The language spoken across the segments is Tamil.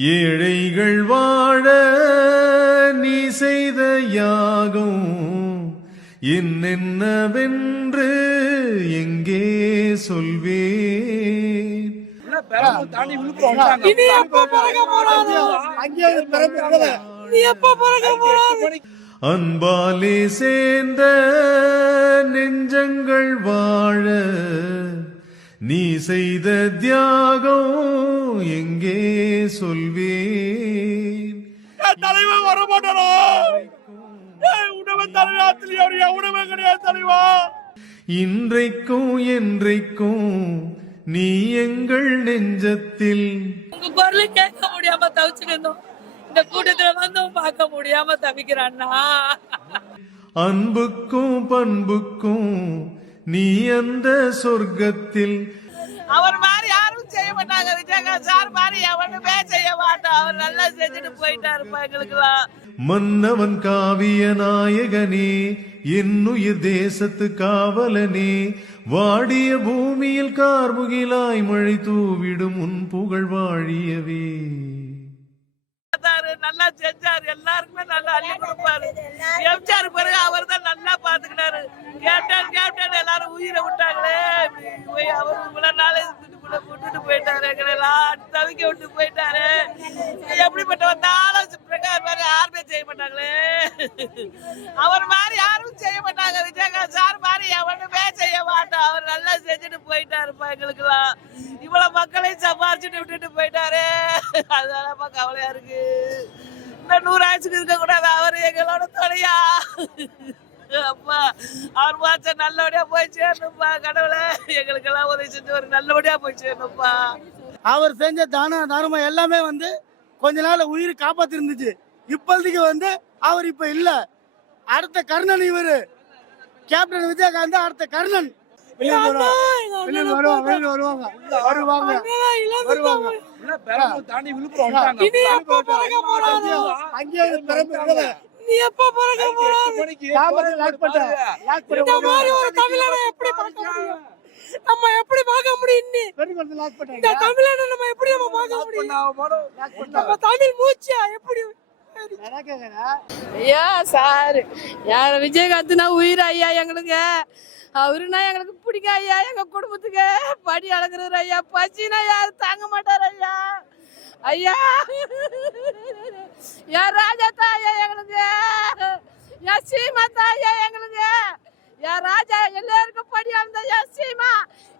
ஏழைகள் வாழ நீ செய்த யாகம் என்னென்னவென்று எங்கே சொல்வேன்? அன்பாலே சேர்ந்த நெஞ்சங்கள் வாழ நீ செய்த தியாகம் எங்கே சொல்வேன்? தலைவன் வர மாட்டாரோ ஏய், உணவு தலைவாத்திலே உணவே கிடையாது தலைவா. இன்றைக்கும் என்றைக்கும் நீ எங்கள் நெஞ்சத்தில் உங்க குரல் கேட்க முடியாம தவிச்சுக்கணும் இந்த கூட்டத்துல வந்தும் பார்க்க முடியாம தவிக்கிறான்னா அன்புக்கும் பண்புக்கும் நீ அந்த சொர்க்கத்தில். அவர் மாதிரி யாரும் செய்ய மாட்டாங்க விஜயகாந்த் சார் மாதிரி எவனுமே செய்ய மாட்டான். அவர் நல்லா செஞ்சுட்டு போயிட்டாருப்பா எங்களுக்குலாம் மன்னவன் காவிய நாயகனே என்னுயிர் தேசத்து காவலனே வாடிய பூமியில் கார்முகிலாய் மழை தூவிடும் உன் புகழ் வாழியவே. நல்லா செஞ்சாரு. எல்லாருக்குமே நல்லா அள்ளி கொடுப்பாரு. எம்ஜிஆர் பிறகு அவர் தான் நல்லா பாத்துக்கிட்டாரு கேப்டன் கேப்டன் எல்லாரும் உயிரை விட்டாங்களே. போய் அவர் இவ்வளவு நாள் விட்டுட்டு போயிட்டாரு. எங்களை எல்லாம் தவிக்க விட்டு போயிட்டாரு. எப்படிப்பட்ட வந்தாலும் பிரகாஷ் மாதிரி யாருமே செய்ய மாட்டாங்களே. அவர் மாதிரி யாரும் செய்ய மாட்டாங்க விஜயகாந்த் சார் மாதிரி எவனுமே செய்ய மாட்டோம் அவர் நல்லா செஞ்சுட்டு போயிட்டாருப்பா எங்களுக்குலாம் இவ்வளவு மக்களையும் சம்பாரிச்சுட்டு விட்டுட்டு போயிட்டாரு. அதனாலப்பா கவலையா இருக்கு. இந்த நூறு ஆட்சிக்கு இருக்க கூடாது அவர் எங்களோட துணையா. அப்பா அவர் வாச்ச நல்லபடியா போய் சேரணும்ப்பா கடவுளே. எங்களுக்கெல்லாம் உதவி செஞ்சு ஒரு நல்லபடியா போய் சேரணும்ப்பா அவர் செஞ்ச தான தர்மம் எல்லாமே வந்து கொஞ்ச நாள் உயிர் காப்பாத்திருந்துச்சு. இப்போதைக்கு வந்து அவர் இப்ப இல்ல. அடுத்த கர்ணன் இவரு. கேப்டன் விஜயகாந்த் அடுத்த கர்ணன். வெளியில வருவாங்க. வெளியில வருவாங்க வருவாங்க. வருவாங்க. தாண்டி விழுப்புரம் அங்கேயே கதை. நீ எப்ப பிறக்க எட்டு போறாரு மணிக்கு தாமரை லாக் பண்ணிட்டேன். லாக் பண்ணி இந்த மாதிரி ஒரு தமிழனை எப்படி பார்க்க முடியும்? நம்ம எப்படி பார்க்க முடியும் இந்த. தமிழனை நம்ம எப்படி நம்ம பார்க்க முடியும்? நம்ம. தமிழ் மூச்சா எப்படி? ஐயா சார். யார விஜயகாந்த்னா உயிர் ஐயா எங்களுக்கு? அவருனா எங்களுக்கு பிடிக்கும் ஐயா எங்க குடும்பத்துக்கு. படி அழகுறாரு ஐயா பசினா யாரும் தாங்க மாட்டார் ஐயா. ஐயா. யார் ராஜா தாயா ஐயா எங்களுக்கு. என் சீமா தாயா ஐயா எங்களுக்கு. என் ராஜா எல்லாருக்கும் படி அளந்த என் சீமா.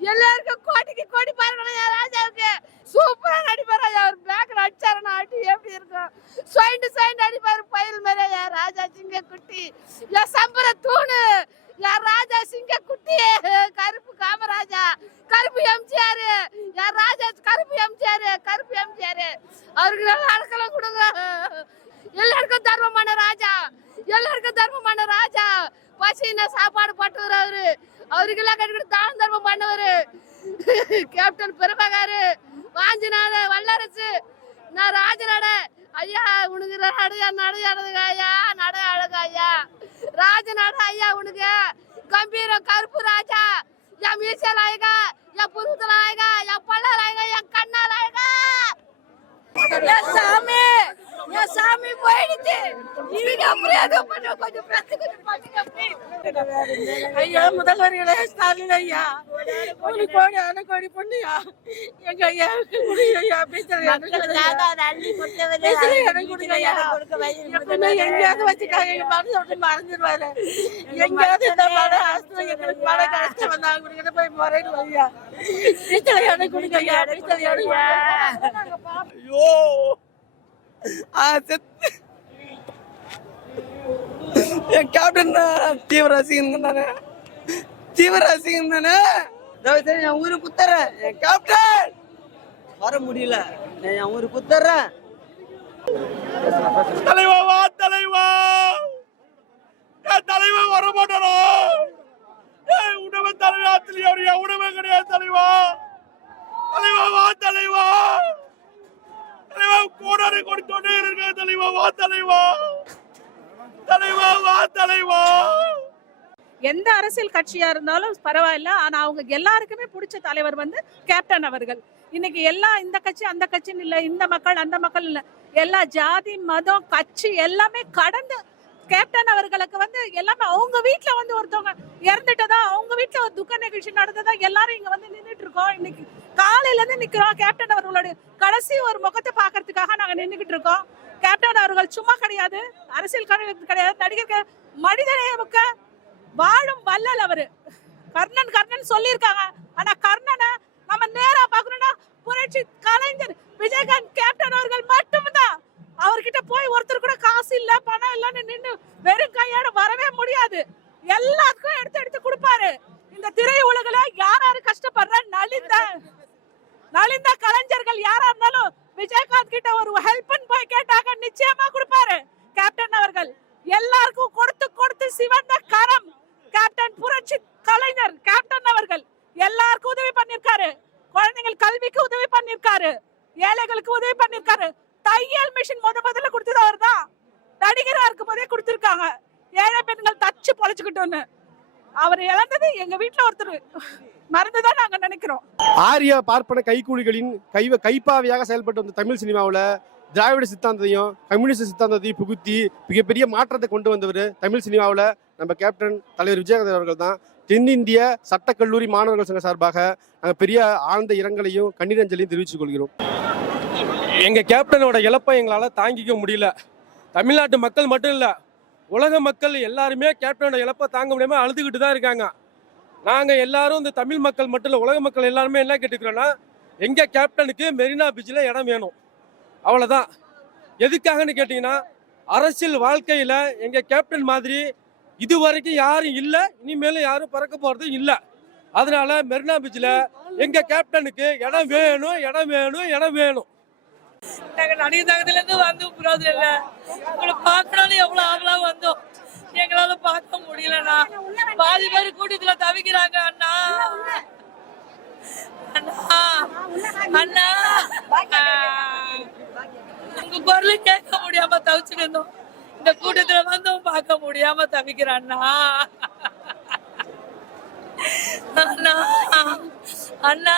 எல்லாருக்கும் கோடிக்கு கோடி பாருங்க என் ராஜாவுக்கு. சூப்பரா நடிப்பார் ஐயா. அவர் பேக்ல அடிச்சாருன்னா அடி எப்படி இருக்கும்? சைண்டு சைண்டு அடிப்பாரு பயில் மேலே என் ராஜா சிங்க குட்டி என் சம்பர தூணு. என் ராஜா சிங்க குட்டி கருப்பு காமராஜா. கருப்பு எம்ஜிஆர். என் ராஜா கருப்பு எம்ஜிஆர். கருப்பு எம்ஜிஆர். அவருக்கு நல்லா அடக்கலாம் கொடுங்க. எல்லாருக்கும் தர்மமான ராஜா. எல்லாருக்கும் தர்மமான ராஜா. பசின சாப்பாடு போட்டுவர் அவரு. அவருக்கு எல்லாம் கட்டிக்கிட்டு தான தர்மம் பண்ணவர். கேப்டன் பிரபாகர். வாஞ்சிநாத வல்லரசு. நான் ராஜநாட ஐயா உனக்கு நடைய அழகு ஐயா? நடை அழகு ஐயா? ராஜநாட ஐயா உனக்கு கம்பீரம் கருப்பு ராஜா என் மீசல் ஆயகா என் புருவத்தில் ஆயகா என் பல்லர் ஆயகா என் கண்ணால் ஆயகா என் சாமி! என் சாமி போயிடுச்சு. இதுக்கு அப்புறம் எது பண்ண கொஞ்சம் கொஞ்சம் பாட்டுங்க ஐயா முதல்வர்களே ஸ்டாலின் ஐயா. ஒரு கோடி அரை கோடி பொண்ணுயா? எங்க ஐயா முடியும் ஐயா பேசுறது எனக்கு கொடுங்க ஐயா. எப்பவுமே எங்கேயாவது வச்சுட்டாங்க எங்க மனசு விட்டு மறைஞ்சிருவாரு. எங்கேயாவது இந்த மழை ஆஸ்திரம் எங்களுக்கு மழை கஷ்டம் வந்தாங்க கொடுக்கிட்ட போய் முறையிடுவோம் ஐயா. பேசுறது எனக்கு கொடுங்க ஐயா பேசுறது எனக்கு ஐயோ. செத்து. என் கேப்டன் தீவிர ரசிகன் தானே தீவிர ரசிகன் தானே தயவு என் ஊரு குத்துறேன் என் கேப்டன் வர முடியல. என் ஊரு குத்துறேன். தலைவா வா தலைவா! என் தலைவா வர மாட்டாரோ ஏய், உணவு தலைவாத்திலே அவரு உணவே கிடையாது தலைவா! தலைவா வா தலைவா! தலைவா கோடாரி கொடுத்தோடே இருக்க தலைவா வா தலைவா. தலைவா வா தலைவா. எந்த அரசியல் கட்சியா இருந்தாலும் பரவாயில்ல. ஆனா அவங்க எல்லாருக்குமே பிடிச்ச தலைவர் வந்து கேப்டன் அவர்கள். இன்னைக்கு எல்லா இந்த கட்சி அந்த கட்சின்னு இல்ல இந்த மக்கள் அந்த மக்கள் இல்ல. எல்லா ஜாதி மதம் கட்சி எல்லாமே கடந்து கேப்டன் அவர்களுக்கு வந்து எல்லாமே அவங்க வீட்டில் வந்து ஒருத்தவங்க இறந்துட்டதா அவங்க வீட்டில் ஒரு துக்க நிகழ்ச்சி நடந்ததா எல்லாரும் இங்க வந்து நின்றுட்டு இருக்கோம். இன்னைக்கு காலையில இருந்து நிக்கிறோம். கேப்டன் அவர்களுடைய கடைசி ஒரு முகத்தை பாக்குறதுக்காக நாங்க நின்றுக்கிட்டு இருக்கோம். கேப்டன் அவர்கள் சும்மா கிடையாது. அரசியல் கிடையாது கிடையாது. நடிகர் மனிதனே முக்க வாழும் வல்லல் அவரு. கர்ணன் கர்ணன் சொல்லியிருக்காங்க. ஆனா கர்ணன் நம்ம நேரா பார்க்கணும்னா புரட்சி கலைஞர் விஜயகாந்த் கேப்டன் அவர்கள் மட்டும்தான் அவர்கிட்ட போய் ஒருத்தர் கூட காசு இல்ல பணம் இல்லன்னு நின்னு வெறும் கையோட வரவே முடியாது எல்லாத்துக்கும் எடுத்து எடுத்து கொடுப்பாரு இந்த திரை உலகில யார் யாரு கஷ்டப்படுற நலிந்த நலிந்த கலைஞர்கள் யாரா இருந்தாலும் விஜயகாந்த் கிட்ட ஒரு ஹெல்ப்னு போய் கேட்டாங்க நிச்சயமா கொடுப்பாரு கேப்டன் அவர்கள் எல்லாருக்கும் கொடுத்து கொடுத்து சிவந்த கரம் கேப்டன் புரட்சி கலைஞர் கேப்டன் அவர்கள் எல்லாருக்கும் உதவி பண்ணிருக்காரு குழந்தைகள் கல்விக்கு உதவி பண்ணிருக்காரு ஏழைகளுக்கு உதவி பண்ணிருக்காரு தையல் மிஷின் முத முதல்ல கொடுத்தது அவர் தான் நடிகரா இருக்கும் போதே கொடுத்திருக்காங்க ஏழை பெண்கள் தச்சு பொழைச்சுக்கிட்டோன்னு அவர் இழந்தது எங்க வீட்டுல ஒருத்தர் மறந்துதான் நாங்க நினைக்கிறோம் ஆரிய பார்ப்பன கைக்கூலிகளின் கைவ கைப்பாவையாக செயல்பட்டு வந்த தமிழ் சினிமாவில் திராவிட சித்தாந்தத்தையும் கம்யூனிஸ்ட் சித்தாந்தத்தையும் புகுத்தி மிகப்பெரிய மாற்றத்தை கொண்டு வந்தவர் தமிழ் சினிமாவில் நம்ம கேப்டன் தலைவர் விஜயகாந்த் அவர்கள் தான் தென்னிந்திய சட்டக்கல்லூரி மாணவர்கள் சங்க சார்பாக நாங்கள் பெரிய ஆழ்ந்த இரங்கலையும் கண்ணீரஞ்சலையும் தெரிவித்துக் கொள்கிறோம். எங்கள் கேப்டனோட இழப்பை எங்களால் தாங்கிக்க முடியல. தமிழ்நாட்டு மக்கள் மட்டும் இல்லை உலக மக்கள் எல்லாருமே கேப்டனோட இழப்பை தாங்க முடியாமல் அழுதுகிட்டு தான் இருக்காங்க. நாங்கள் எல்லாரும் இந்த தமிழ் மக்கள் மட்டும் இல்லை உலக மக்கள் எல்லாருமே என்ன கேட்டுக்கிறோன்னா எங்கள் கேப்டனுக்கு மெரினா பீச்சில் இடம் வேணும். அவ்வளோதான் எதுக்காகன்னு கேட்டிங்கன்னா அரசியல் வாழ்க்கையில் எங்கள் கேப்டன் மாதிரி இது வரைக்கும் யாரும் இல்லை இனிமேலும் யாரும் பறக்க போகிறதும் இல்லை. அதனால மெரினா பீச்சில் எங்கள் கேப்டனுக்கு இடம் வேணும் இடம் வேணும் இடம் வேணும். நாங்கள் நடிகர் தகத்துல வந்து புரோஜனம் இல்லை. உங்களை பார்க்கணும்னு எவ்வளோ ஆவலா வந்தோம். எங்களால பார்க்க முடியலண்ணா. பாதி பேர் கூட்டத்துல தவிக்கிறாங்க அண்ணா. அண்ணா. அண்ணா. உங்க குரல் கேட்க முடியாம தவிச்சுட்டு இருந்தோம். இந்த கூட்டத்துல வந்தும் பார்க்க முடியாம தவிக்கிற அண்ணா. அண்ணா. அண்ணா.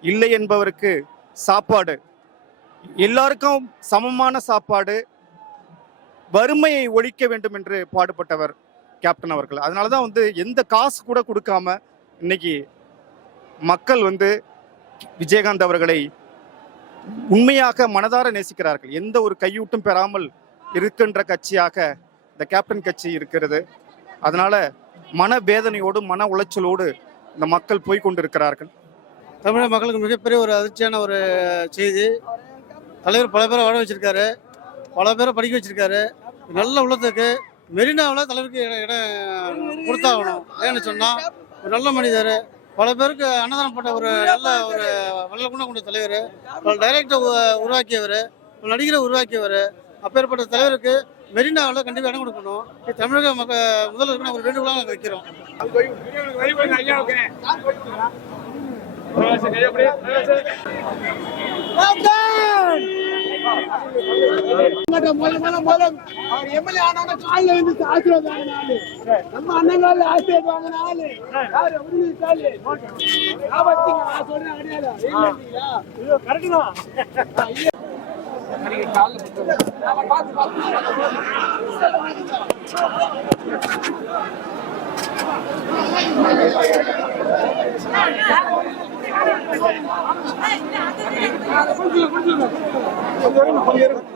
இல்லை என்பவருக்கு சாப்பாடு. எல்லாருக்கும் சமமான சாப்பாடு. வறுமையை ஒழிக்க வேண்டும் என்று பாடுபட்டவர் கேப்டன் அவர்கள். அதனால தான் வந்து எந்த காசு கூட கொடுக்காம இன்னைக்கு மக்கள் வந்து விஜயகாந்த் அவர்களை உண்மையாக மனதார நேசிக்கிறார்கள். எந்த ஒரு கையூட்டும் பெறாமல் இருக்கின்ற கட்சியாக இந்த கேப்டன் கட்சி இருக்கிறது. அதனால மன வேதனையோடு மன உளைச்சலோடு இந்த மக்கள் போய் கொண்டிருக்கிறார்கள். தமிழக மக்களுக்கு மிகப்பெரிய ஒரு அதிர்ச்சியான ஒரு செய்தி. தலைவர் பல பேரை வாழ வச்சிருக்காரு. பல பேரை படிக்க வச்சிருக்காரு. நல்ல உள்ளத்துக்கு மெரினாவில் தலைவருக்கு இடம் இடம் கொடுத்தாகணும். ஏன்னு சொன்னால் ஒரு நல்ல மனிதர். பல பேருக்கு அன்னதானம் போட்ட ஒரு நல்ல ஒரு நல்ல குணம் கொண்ட தலைவர். பல டைரக்டரை உருவாக்கியவர். ஒரு நடிகரை உருவாக்கியவர். அப்பேற்பட்ட தலைவருக்கு மெரினாவில் கண்டிப்பாக இடம் கொடுக்கணும். இது தமிழக மக்க முதல்வருக்கு ஒரு வேண்டுகோளாக நாங்கள் வைக்கிறோம். அவர் எம்எல்ஏ ஆனவன காலில் இருந்து ஆசீர்வாதம் நம்ம அண்ணன் காலில் ஆசீர்வாதம் வாங்கினாலு யாரு உங்களுக்கு காலு கொஞ்சம் கொஞ்சம்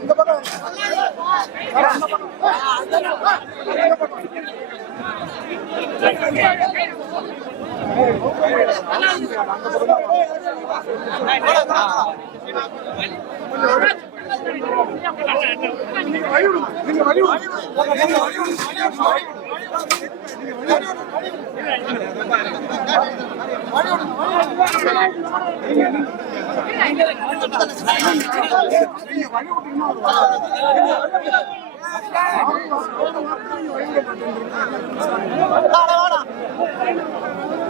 இந்த வாடா வாடா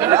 ஆமா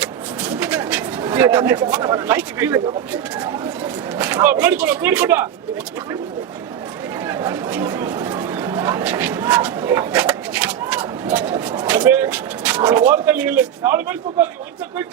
ஓரத்தில் இல்லை நாலு பேர் கூப்பாங்க ஒருத்தர் போய்